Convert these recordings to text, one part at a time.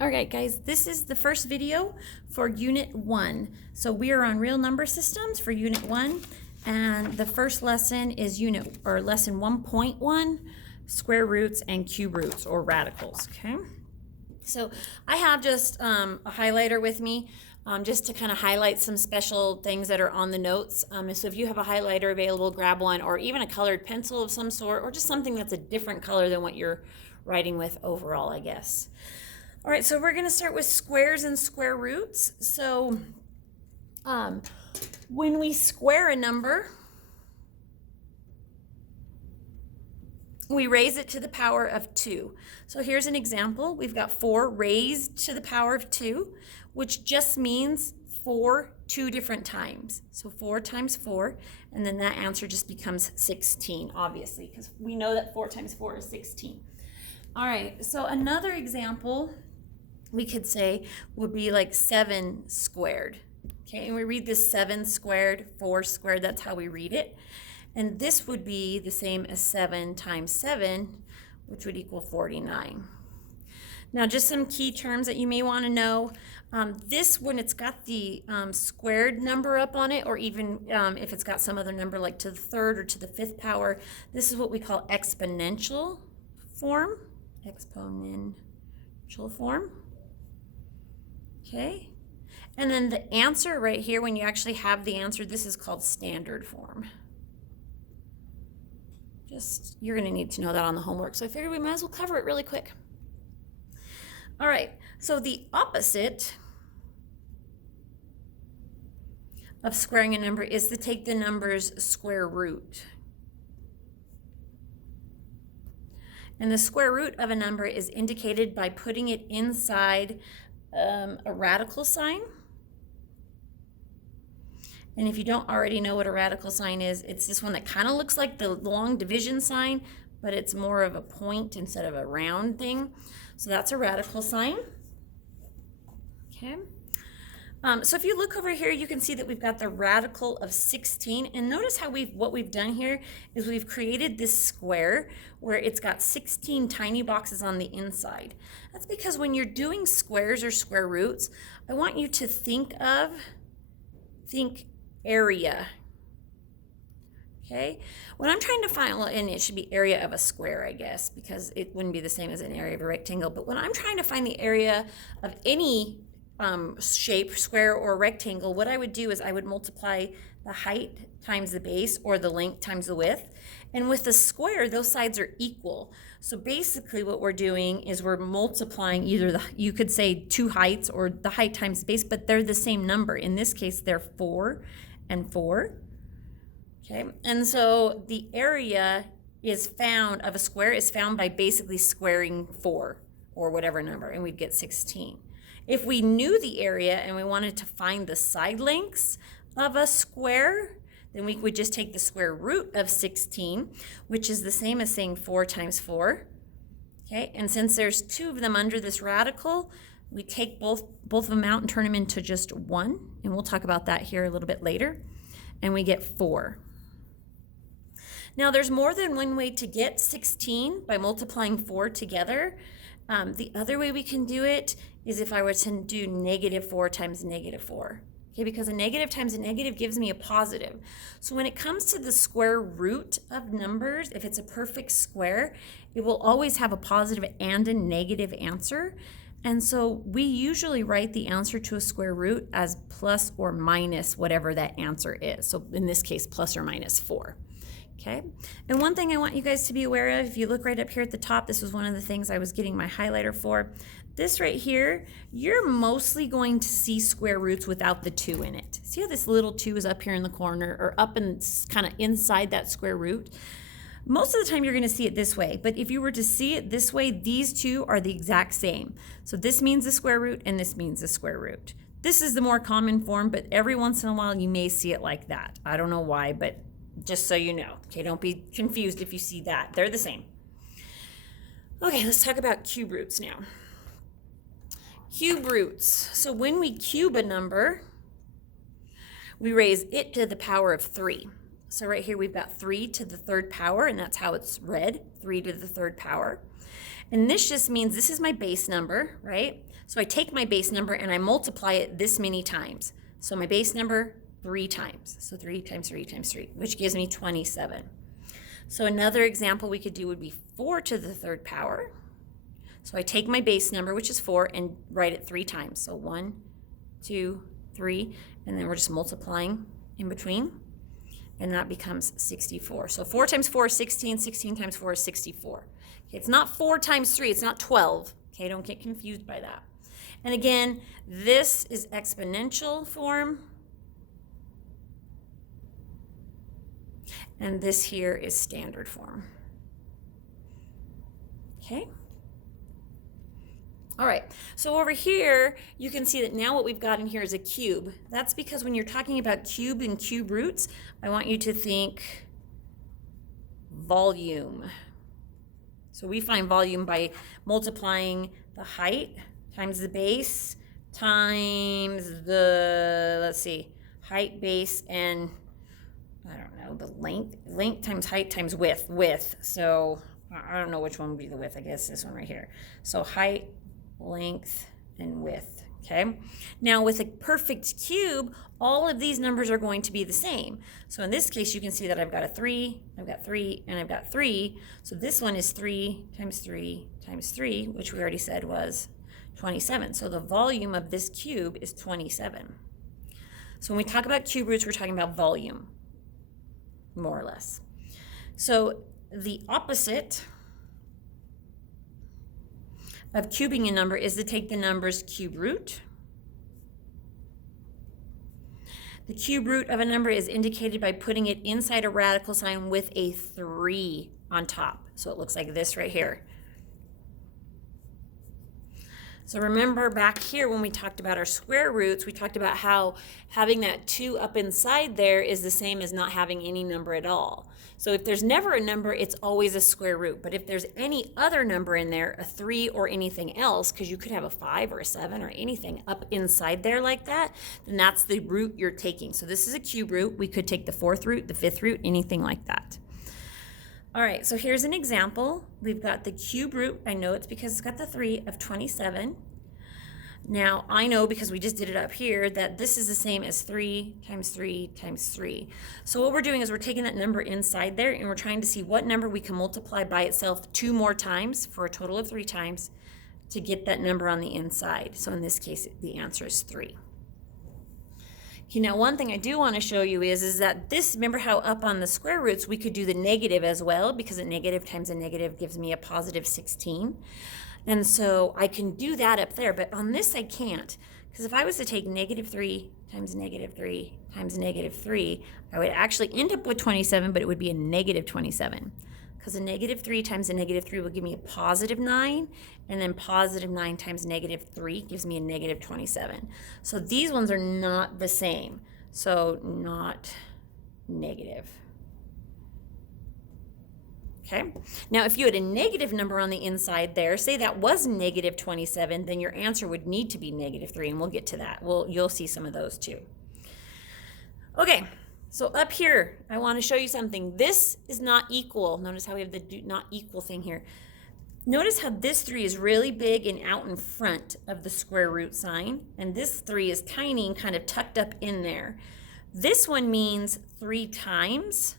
All right, guys, this is the first video for Unit 1. So we are on real number systems for Unit 1, and the first lesson is Lesson 1.1, square roots and cube roots or radicals, okay? So I have just a highlighter with me just to kind of highlight some special things that are on the notes. So if you have a highlighter available, grab one, or even a colored pencil of some sort, or just something that's a different color than what you're writing with overall, I guess. All right, so we're going to start with squares and square roots. So when we square a number, we raise it to the power of 2. So here's an example. We've got 4 raised to the power of 2, which just means 4 2 different times. So 4 times 4, and then that answer just becomes 16, obviously, because we know that 4 times 4 is 16. All right, so another example we could say would be like 7 squared. Okay, and we read this 7 squared, 4 squared, that's how we read it. And this would be the same as 7 times 7, which would equal 49. Now, just some key terms that you may want to know. This, when it's got the squared number up on it, or even if it's got some other number like to the 3rd or to the 5th power, this is what we call exponential form. Exponential form. Okay. And then the answer right here, when you actually have the answer, this is called standard form. You're going to need to know that on the homework, so I figured we might as well cover it really quick. All right, so the opposite of squaring a number is to take the number's square root. And the square root of a number is indicated by putting it inside a radical sign. And if you don't already know what a radical sign is, it's this one that kind of looks like the long division sign, but it's more of a point instead of a round thing. So that's a radical sign. Okay. So if you look over here, you can see that we've got the radical of 16. And notice how what we've done here is we've created this square where it's got 16 tiny boxes on the inside. That's because when you're doing squares or square roots, I want you to think area. Okay, when I'm trying to find, well, and it should be area of a square, I guess, because it wouldn't be the same as an area of a rectangle. But when I'm trying to find the area of any shape, square or rectangle, what I would do is I would multiply the height times the base, or the length times the width. And with the square, those sides are equal. So basically what we're doing is we're multiplying either you could say 2 heights or the height times the base, but they're the same number. In this case, they're 4 and 4. Okay, and so the area of a square is found by basically squaring 4 or whatever number, and we'd get 16. If we knew the area and we wanted to find the side lengths of a square, then we would just take the square root of 16, which is the same as saying 4 times 4. Okay, and since there's 2 of them under this radical, we take both of them out and turn them into just 1, and we'll talk about that here a little bit later, and we get 4. Now, there's more than one way to get 16 by multiplying 4 together. The other way we can do it is if I were to do -4 times -4. Okay, because a negative times a negative gives me a positive. So when it comes to the square root of numbers, if it's a perfect square, it will always have a positive and a negative answer. And so we usually write the answer to a square root as plus or minus whatever that answer is. So in this case, plus or minus 4. Okay, and one thing I want you guys to be aware of, if you look right up here at the top, this was one of the things I was getting my highlighter for. This right here, you're mostly going to see square roots without the 2 in it. See how this little 2 is up here in the corner, or up and kind of inside that square root? Most of the time you're going to see it this way, but if you were to see it this way, these 2 are the exact same. So this means the square root and this means the square root. This is the more common form, but every once in a while you may see it like that. I don't know why, but just so you know. Okay, don't be confused if you see that. They're the same. Okay, let's talk about cube roots now. Cube roots. So when we cube a number, we raise it to the power of 3. So right here we've got 3 to the 3rd power, and that's how it's read, 3 to the 3rd power. And this just means this is my base number, right? So I take my base number and I multiply it this many times. So my base number 3 times. So 3 times 3 times 3, which gives me 27. So another example we could do would be 4 to the 3rd power. So I take my base number, which is 4, and write it 3 times. So 1, 2, 3, and then we're just multiplying in between, and that becomes 64. So 4 times 4 is 16, 16 times 4 is 64. Okay, it's not 4 times 3, it's not 12. Okay, don't get confused by that. And again, this is exponential form, and this here is standard form. Okay? All right, so over here, you can see that now what we've got in here is a cube. That's because when you're talking about cube and cube roots, I want you to think volume. So we find volume by multiplying the height times the base times the, let's see, height, base, and I don't know, the length. Length times height times width. So I don't know which one would be the width. I guess this one right here. So height, length, and width. Okay. Now with a perfect cube, all of these numbers are going to be the same. So in this case, you can see that I've got a 3, I've got 3, and I've got 3. So this one is 3 times 3 times 3, which we already said was 27. So the volume of this cube is 27. So when we talk about cube roots, we're talking about volume, more or less. So the opposite of cubing a number is to take the number's cube root. The cube root of a number is indicated by putting it inside a radical sign with a 3 on top. So it looks like this right here. So remember back here when we talked about our square roots, we talked about how having that 2 up inside there is the same as not having any number at all. So if there's never a number, it's always a square root. But if there's any other number in there, a 3 or anything else, because you could have a 5 or a 7 or anything up inside there like that, then that's the root you're taking. So this is a cube root. We could take the 4th root, the 5th root, anything like that. All right, so here's an example. We've got the cube root. I know it's because it's got the 3 of 27. Now, I know because we just did it up here that this is the same as 3 times 3 times 3. So what we're doing is we're taking that number inside there and we're trying to see what number we can multiply by itself 2 more times for a total of 3 times to get that number on the inside. So in this case, the answer is 3. Okay, now one thing I do want to show you is that this, remember how up on the square roots we could do the negative as well, because a negative times a negative gives me a positive 16. And so I can do that up there, but on this I can't, because if I was to take negative 3 times negative 3 times negative 3, I would actually end up with 27, but it would be a negative 27. Because a negative 3 times a negative 3 will give me a positive 9, and then positive 9 times negative 3 gives me a negative 27. So these ones are not the same, so not negative. Okay, now if you had a negative number on the inside there, say that was negative 27, then your answer would need to be negative 3, and we'll get to that. You'll see some of those too. Okay. So up here, I want to show you something. This is not equal. Notice how we have the not equal thing here. Notice how this 3 is really big and out in front of the square root sign, and this 3 is tiny and kind of tucked up in there. This one means 3 times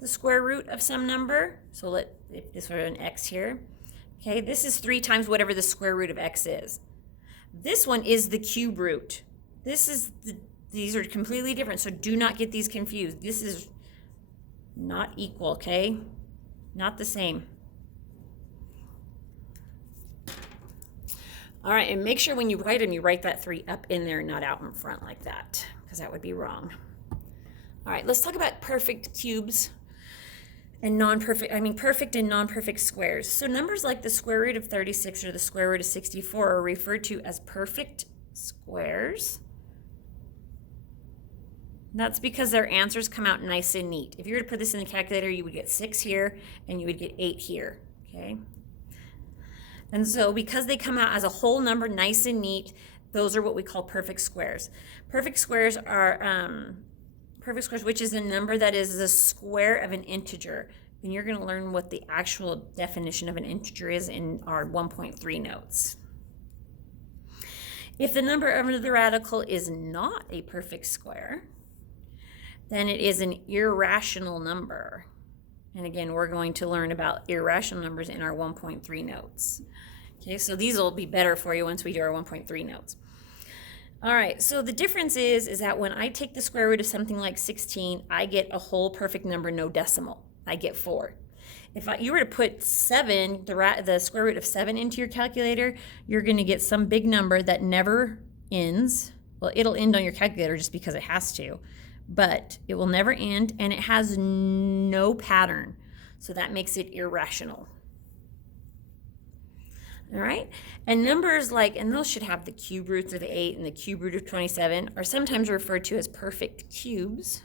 the square root of some number. So if this were an x here, okay, this is 3 times whatever the square root of x is. This one is the cube root. These are completely different, so do not get these confused. This is not equal, okay? Not the same. All right, and make sure when you write them, you write that 3 up in there, not out in front like that, because that would be wrong. All right, let's talk about perfect cubes and perfect and non-perfect squares. So numbers like the square root of 36 or the square root of 64 are referred to as perfect squares. That's because their answers come out nice and neat. If you were to put this in the calculator, you would get 6 here and you would get 8 here, okay? And so because they come out as a whole number, nice and neat, those are what we call perfect squares. Perfect squares are which is a number that is the square of an integer. And you're going to learn what the actual definition of an integer is in our 1.3 notes. If the number under the radical is not a perfect square, then it is an irrational number. And again, we're going to learn about irrational numbers in our 1.3 notes. Okay, so these will be better for you once we do our 1.3 notes. All right, so the difference is that when I take the square root of something like 16, I get a whole perfect number, no decimal. I get 4. If you were to put 7, the square root of 7 into your calculator, you're going to get some big number that never ends. Well, it'll end on your calculator just because it has to, but it will never end, and it has no pattern. So that makes it irrational. All right, and numbers like, and those should have the cube roots of 8 and the cube root of 27, are sometimes referred to as perfect cubes.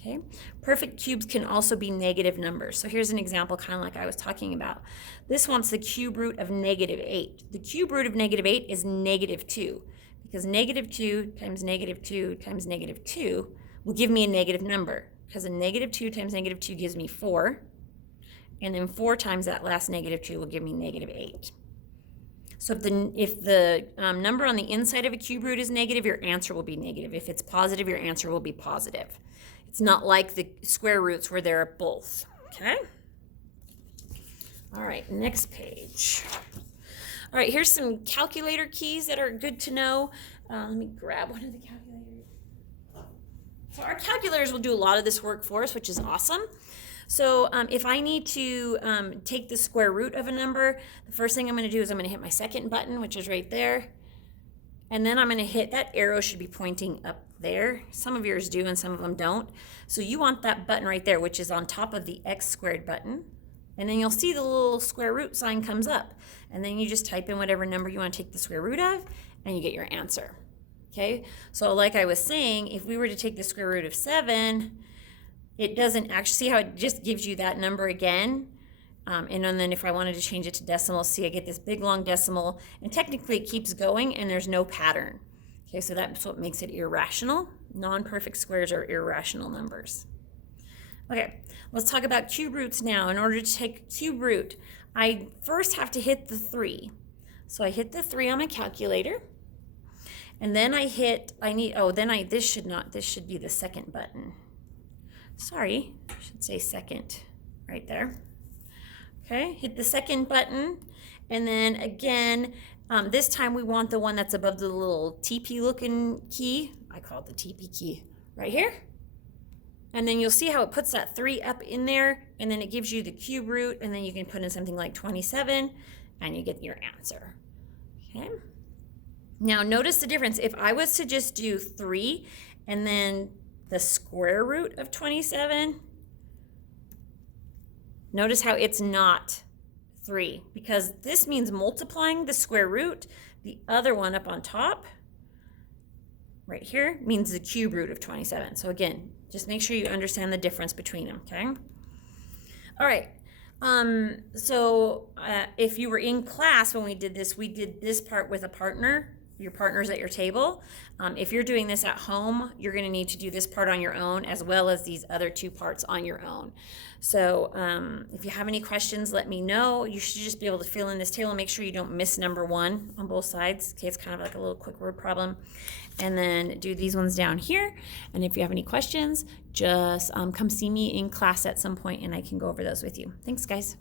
Okay, perfect cubes can also be negative numbers. So here's an example, kind of like I was talking about. This wants the cube root of negative 8. The cube root of negative 8 is negative 2, because negative 2 times negative 2 times negative 2 will give me a negative number, because a negative 2 times negative 2 gives me 4. And then 4 times that last negative 2 will give me negative 8. So if the number on the inside of a cube root is negative, your answer will be negative. If it's positive, your answer will be positive. It's not like the square roots where they're both, okay? All right, next page. All right, here's some calculator keys that are good to know. Let me grab one of the calculators. So our calculators will do a lot of this work for us, which is awesome. So if I need to take the square root of a number, the first thing I'm going to do is I'm going to hit my second button, which is right there. And then I'm going to hit, that arrow should be pointing up there. Some of yours do and some of them don't. So you want that button right there, which is on top of the x squared button. And then you'll see the little square root sign comes up. And then you just type in whatever number you want to take the square root of, and you get your answer. Okay, so like I was saying, if we were to take the square root of 7, it doesn't actually, see how it just gives you that number again? And then if I wanted to change it to decimal, see, I get this big long decimal, and technically it keeps going and there's no pattern. Okay, so that's what makes it irrational. Non-perfect squares are irrational numbers. Okay, let's talk about cube roots now. In order to take a cube root, I first have to hit the 3. So I hit the 3 on my calculator, and then I hit, this should be the second button. Sorry, I should say second, right there. Okay, hit the second button, and then again, this time we want the one that's above the little TP looking key. I call it the TP key, right here. And then you'll see how it puts that 3 up in there, and then it gives you the cube root, and then you can put in something like 27, and you get your answer. Okay. Now notice the difference. If I was to just do 3 and then the square root of 27, notice how it's not 3, because this means multiplying the square root. The other one up on top, right here, means the cube root of 27. So again, just make sure you understand the difference between them, okay? All right, if you were in class when we did this part with a partner, your partners at your table. If you're doing this at home, you're going to need to do this part on your own as well as these other 2 parts on your own. So if you have any questions, let me know. You should just be able to fill in this table and make sure you don't miss number 1 on both sides. Okay, it's kind of like a little quick word problem. And then do these ones down here. And if you have any questions, just come see me in class at some point and I can go over those with you. Thanks, guys.